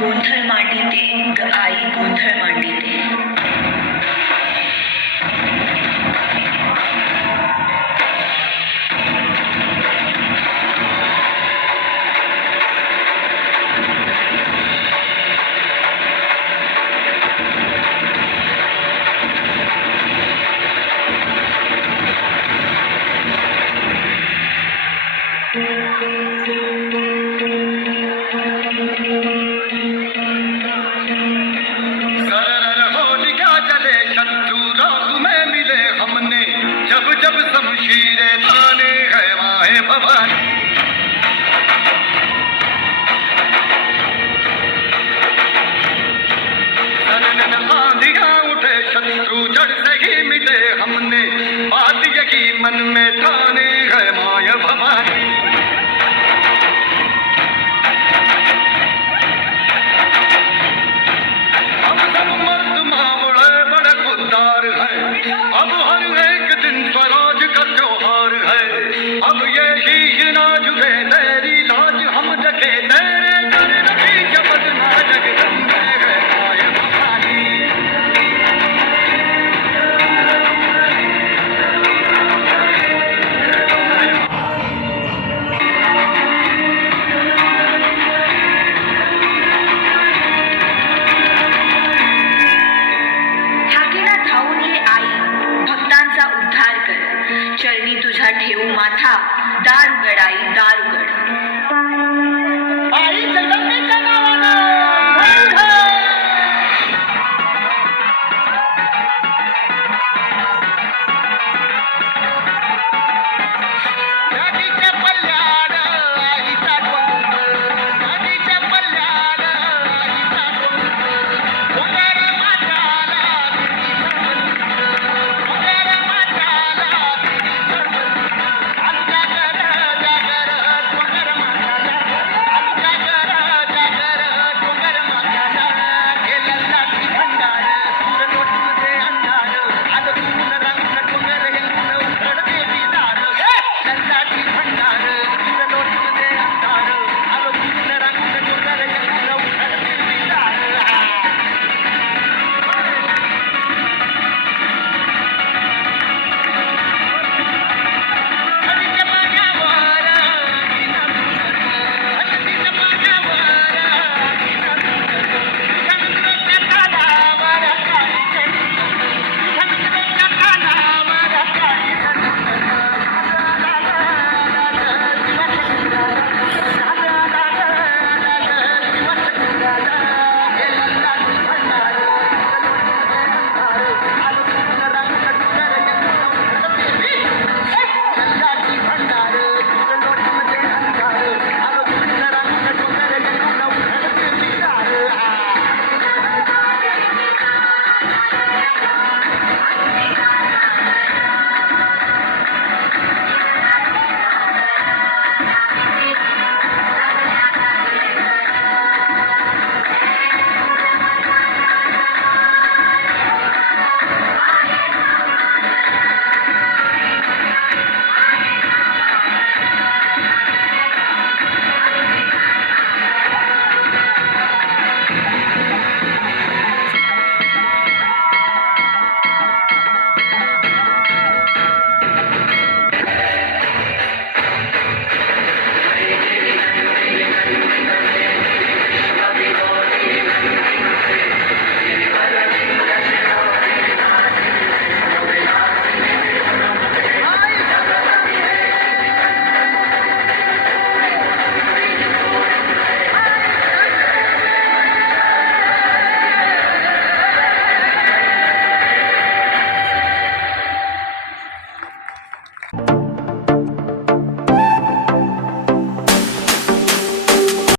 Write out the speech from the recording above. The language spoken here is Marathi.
गोंधळ मांडिते ग आई गोंधळ मांडिते. जब जब शमशीरे ताने है माहे भवानी. सनन आंधियां उठे शत्रु जड़ से ही मिटे हमने. बात यही मन में ठाने है माय भवानी. अब सब मर्द मामले बड़े खुददार हैं. अब हर एक दिन स्वराज का त्योहार है. अब ये शीश ना झुके तेरी लाज हम रखे तेरे घर रखी जपत ना जगदम्बे है माय भवानी. ठाकेला धावून ये आई भक्तांचा उद्धार कर. चरणी तुझा ठेवू माथा दार उघड आई